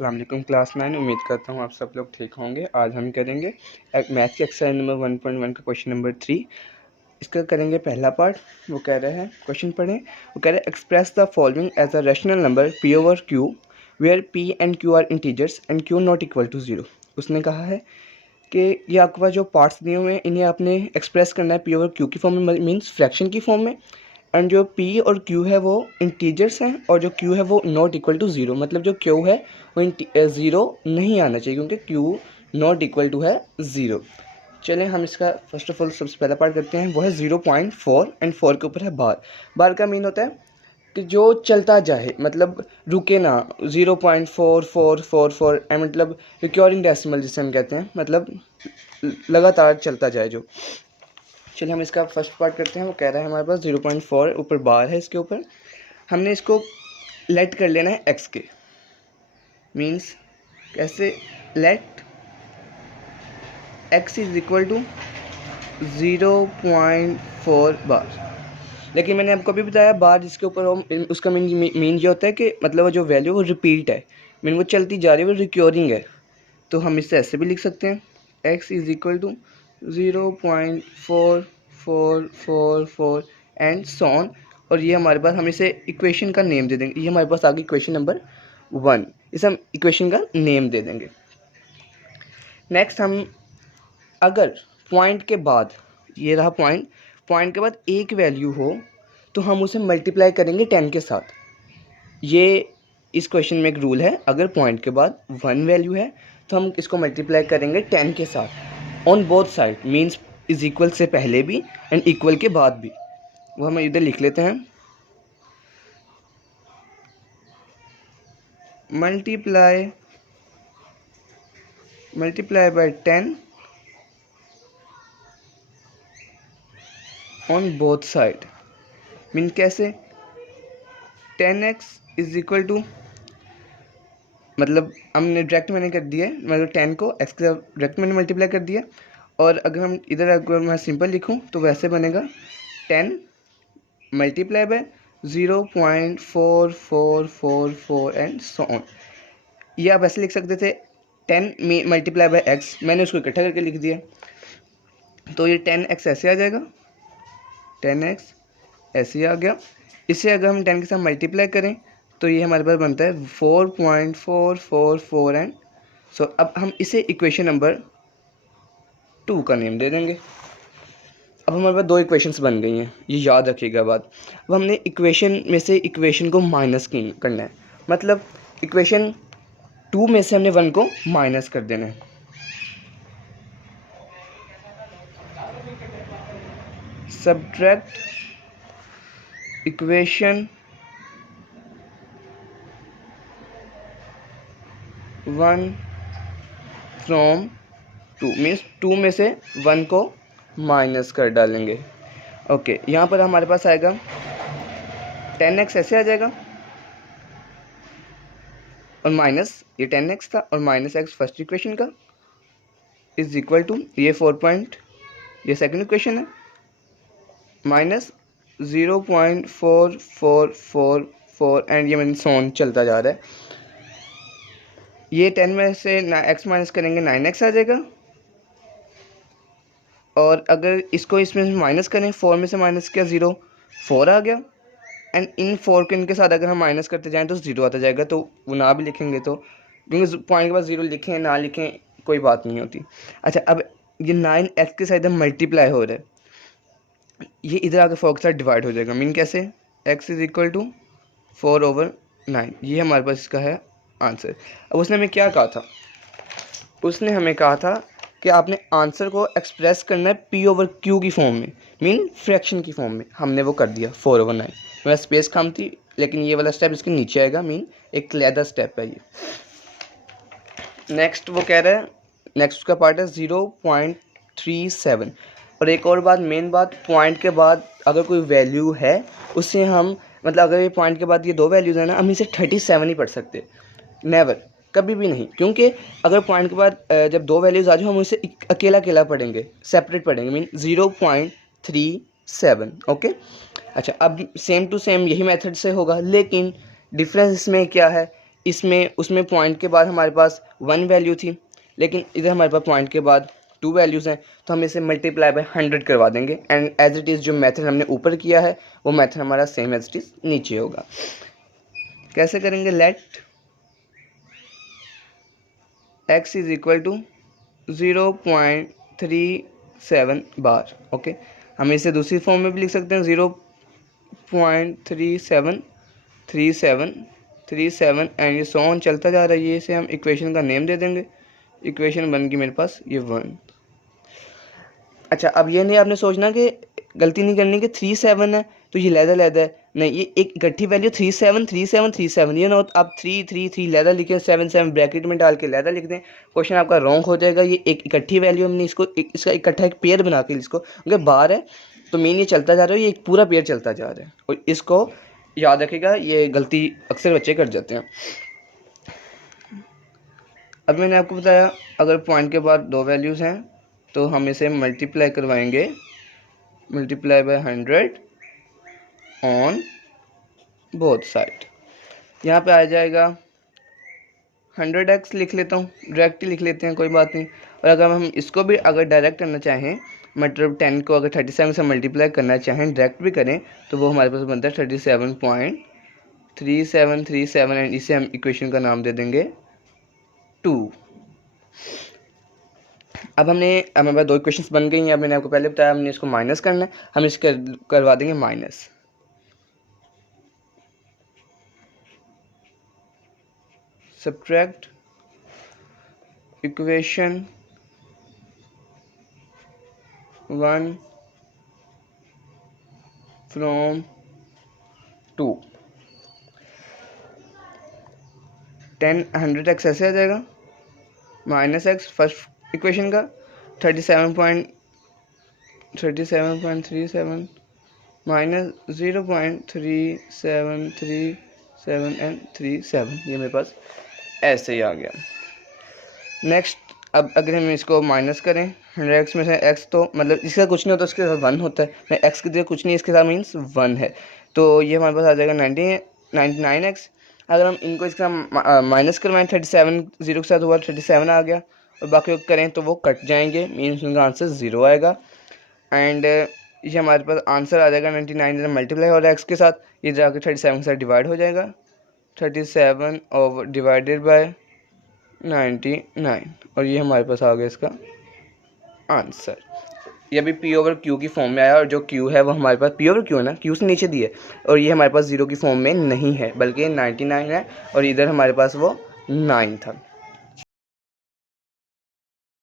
अस्सलाम वालेकुम क्लास 9। उम्मीद करता हूँ आप सब लोग ठीक होंगे। आज हम करेंगे मैथ की एक्सरसाइज नंबर 1.1 का क्वेश्चन नंबर 3। इसका करेंगे पहला पार्ट। वो कह रहे हैं, क्वेश्चन पढ़ें। वो कह रहे हैं express the following as a rational number P over Q where P and Q are integers and Q not equal to 0। उसने कहा है कि ये आपके पास जो पार्ट्स दिए हुए हैं इन्हें आपने एक्सप्रेस करना है पी ओवर क्यू की फॉर्म में, मीन्स फ्रैक्शन की फॉर्म में। एंड जो p और q है वो इंटीजर्स हैं और जो q है वो नॉट इक्वल टू 0, मतलब जो q है वो 0 नहीं आना चाहिए क्योंकि q नॉट इक्वल टू है 0। चलें हम इसका फर्स्ट ऑफ ऑल सबसे पहला पार्ट करते हैं। वो है 0.4 एंड 4 के ऊपर है बार। बार का मीन होता है कि जो चलता जाए, मतलब रुके ना। 0.4444 मतलब रिकरिंग डेसिमल जिसे हम कहते हैं, मतलब लगातार चलता जाए जो। चलिए हम इसका फर्स्ट पार्ट करते हैं। वो कह रहा है हमारे पास 0.4 ऊपर बार है, इसके ऊपर हमने इसको लेट कर लेना है x के। मीन्स कैसे? Let x is equal to 0.4 bar. लेकिन मैंने आपको अभी बताया बार जिसके ऊपर हो उसका मीन ये होता है कि मतलब वो जो वैल्यू वो रिपीट है, मीन वो चलती जा रही है, वो रिक्योरिंग है। तो हम इससे ऐसे भी लिख सकते हैं x is equal to 0.4444 and so on. और ये हमारे पास, हम इसे इक्वेशन का नेम दे देंगे। ये हमारे पास आ गई इक्वेशन नंबर 1। इसे हम इक्वेशन का नेम दे देंगे। नेक्स्ट हम अगर पॉइंट के बाद, ये रहा पॉइंट, पॉइंट के बाद एक वैल्यू हो तो हम उसे मल्टीप्लाई करेंगे 10 के साथ। ये इस क्वेश्चन में एक रूल है, अगर पॉइंट के बाद 1 वैल्यू है तो हम इसको मल्टीप्लाई करेंगे 10 के साथ on both side, means is equal से पहले भी एंड इक्वल के बाद भी। वो हम इधर लिख लेते हैं, multiply by 10 on both side. Mean कैसे? 10x इज इक्वल टू, मतलब हमने डायरेक्ट मैंने कर दिया है, मतलब 10 को x के डायरेक्ट मैंने मल्टीप्लाई कर दिया। और अगर हम इधर अगर मैं सिंपल लिखूं तो वैसे बनेगा 10 multiply by 0.4444 and so on. ये आप ऐसे लिख सकते थे 10 मल्टीप्लाई बाय x, मैंने उसको इकट्ठा करके लिख दिया तो ये 10x ऐसे आ जाएगा, 10x ऐसे आ गया। इसे अगर हम 10 के साथ मल्टीप्लाई करें तो ये हमारे पास बनता है 4.444 एंड सो। अब हम इसे इक्वेशन नंबर 2 का नेम दे देंगे। अब हमारे पास 2 इक्वेशंस बन गई हैं, ये याद रखिएगा बात। अब हमने इक्वेशन में से इक्वेशन को माइनस करना है, मतलब इक्वेशन 2 में से हमने 1 को माइनस कर देना है। सब्ट्रैक्ट इक्वेशन 1 फ्रॉम 2 मीन्स 2 में से 1 को माइनस कर डालेंगे। ओके, यहाँ पर हमारे पास आएगा 10x ऐसे आ जाएगा और माइनस ये 10x था और माइनस x फर्स्ट इक्वेशन का इज इक्वल टू ये 4 ये सेकंड इक्वेशन है माइनस 0.4444 एंड ये मैंने सोन चलता जा रहा है। ये 10 में से x माइनस करेंगे 9x आ जाएगा। और अगर इसको इसमें माइनस करें 4 में से माइनस किया 0, 4 आ गया। एंड इन 4 को इनके साथ अगर हम माइनस करते जाएं तो 0 आता जाएगा। तो वो ना भी लिखेंगे तो, क्योंकि पॉइंट के बाद 0 लिखें ना लिखें कोई बात नहीं होती। अच्छा, अब ये 9x के साथ इधर मल्टीप्लाई हो रहा है, ये इधर आकर 4 के साथ डिवाइड हो जाएगा। मीन कैसे? x is equal to 4/9। ये हमारे पास इसका है आंसर। अब उसने हमें क्या कहा था? उसने हमें कहा था कि आपने आंसर को एक्सप्रेस करना है p/q की फॉर्म में, मीन फ्रैक्शन की फॉर्म में। हमने वो कर दिया 4/9। मेरा स्पेस कम थी, लेकिन ये वाला स्टेप इसके नीचे आएगा, मीन एक लेदर स्टेप है ये। नेक्स्ट वो कह रहा है, नेक्स्ट उसका पार्ट है 0.37। और एक और बात, मेन बात, पॉइंट के बाद अगर कोई वैल्यू है उससे हम, मतलब अगर ये पॉइंट के बाद ये 2 वैल्यूज़ है ना, हम इसे 37 ही पढ़ सकते, नेवर, कभी भी नहीं। क्योंकि अगर पॉइंट के बाद जब 2 वैल्यूज़ आ जाए हम उसे अकेला अकेला पढ़ेंगे, सेपरेट पढ़ेंगे, मीन 0.37। ओके। अच्छा, अब सेम टू सेम यही मेथड से होगा, लेकिन डिफरेंस इसमें क्या है इसमें उसमें पॉइंट के बाद हमारे पास 1 वैल्यू थी, लेकिन इधर हमारे पास पॉइंट के बाद 2 वैल्यूज़ हैं, तो हम इसे मल्टीप्लाई बाय 100 करवा देंगे एंड एज इट इज़ जो मेथड हमने ऊपर किया है वो मेथड हमारा सेम एज इट इज़ नीचे होगा। कैसे करेंगे? Let x is equal to 0.37 बार। ओके, हम इसे दूसरी फॉर्म में भी लिख सकते हैं 0.3737 एंड ये सो ऑन चलता जा रहा है। ये इसे हम इक्वेशन का नेम दे देंगे। इक्वेशन बन गई मेरे पास ये 1। अच्छा, अब ये नहीं आपने सोचना कि गलती नहीं करनी कि 37 है तो ये लहदा है, नहीं, ये एक इकट्ठी वैल्यू 37 ये ना हो आप 3 लहदा लिखें, 7 ब्रैकेट में डाल के लहदा लिख दें, क्वेश्चन आपका रॉन्ग हो जाएगा। ये एक इकट्ठी वैल्यू हमने इसको इसका इकट्ठा एक पेयर बना के इसको, क्योंकि बार है तो मेन ये चलता जा रहा है, ये एक पूरा पेयर चलता जा रहा है, और इसको याद रखिएगा, ये गलती अक्सर बच्चे कर जाते हैं। अब मैंने आपको बताया अगर पॉइंट के बाद 2 वैल्यूज़ हैं तो हम इसे मल्टीप्लाई करवाएंगे, multiply by 100 on both side. यहाँ पे आ जाएगा 100x लिख लेता हूँ, डायरेक्ट लिख लेते हैं, कोई बात नहीं। और अगर हम इसको भी अगर डायरेक्ट करना चाहें, मतलब 10 को अगर 37 से मल्टीप्लाई करना चाहें, डायरेक्ट भी करें, तो वो हमारे पास बनता है 37.3737 एंड इसे हम इक्वेशन का नाम दे देंगे 2। अब हमारे पास 2 इक्वेशंस बन गई हैं। अब मैंने आपको पहले बताया हमने इसको माइनस करना है, हम इसको करवा देंगे minus. Subtract equation 1 from 2। 100x ऐसे आ जाएगा, माइनस एक्स फर्स्ट इक्वेशन का 37.37 माइनस 0.3737 एंड 37, ये मेरे पास ऐसे ही आ गया। नेक्स्ट, अब अगर हम इसको माइनस करें 100x में से x, तो मतलब इसका कुछ नहीं होता, उसके साथ 1 होता है, मैं x की जगह कुछ नहीं, इसके साथ मीन्स 1 है, तो ये हमारे पास आ जाएगा 99x। अगर हम इनको इसका माइनस करवाएं 37 0 के साथ हुआ 37 आ गया, और बाकी करें तो वो कट जाएंगे, मीन्स उनका आंसर 0 आएगा। एंड ये हमारे पास आंसर आ जाएगा 99 मल्टीप्लाई हो रहा है x के साथ, ये जाकर 37 के साथ डिवाइड हो जाएगा, 37 ओवर डिवाइडेड बाय 99, और ये हमारे पास आ गया इसका आंसर। ये भी P ओवर Q की फॉर्म में आया, और जो Q है वो हमारे पास P ओवर Q है ना, Q से नीचे दी है, और ये हमारे पास 0 की फॉर्म में नहीं है बल्कि 99 है, और इधर हमारे पास वो 9 था।